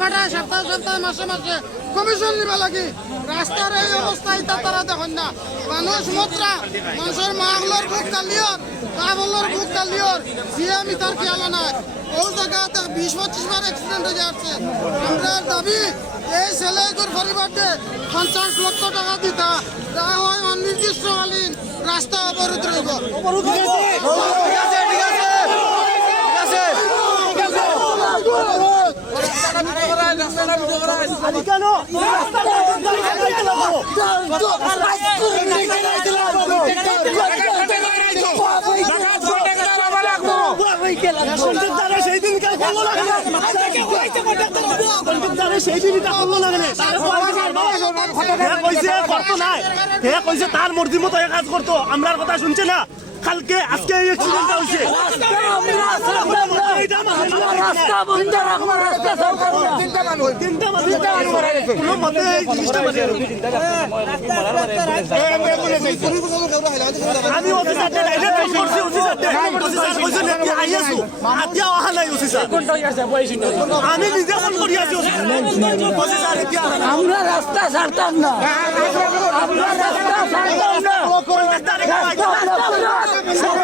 ফাটা সপ্তাহে সপ্তাহে মাসে মাসে কমিশন নিবা লাগে রাস্তার এই অবস্থা এটা তারা দেখেন না মানুষ মুদ্রা মানুষের মাগুলোর বুক কালিয়র কাবলের বুক কালিয়র সিএমি তার খেয়াল নাই ও জায়গাতে 20-25 বার অ্যাক্সিডেন্ট হয়ে যাচ্ছে আমরা দাবি এই ছেলেগুলোর পরিবারকে 50 লক্ষ টাকা দিতা তা হয় অনির্দিষ্টকালীন রাস্তা অবরোধ রইব তার মর্জি মতো কাজ করতো আমরার কথা শুনছে না কালকে আজকে এই অ্যাক্সিডেন্টটা হইছে আমি অফিসারকে ডাইরেক্ট ফোন করছি অফিসার কইছে নাকি আইয়াছো আতিয়া অহা নাই অফিসার আমি নিজে ফোন করি আছি অফিসার আমরা রাস্তা ছাড়তাম না আমরা রাস্তা ছাড়তাম না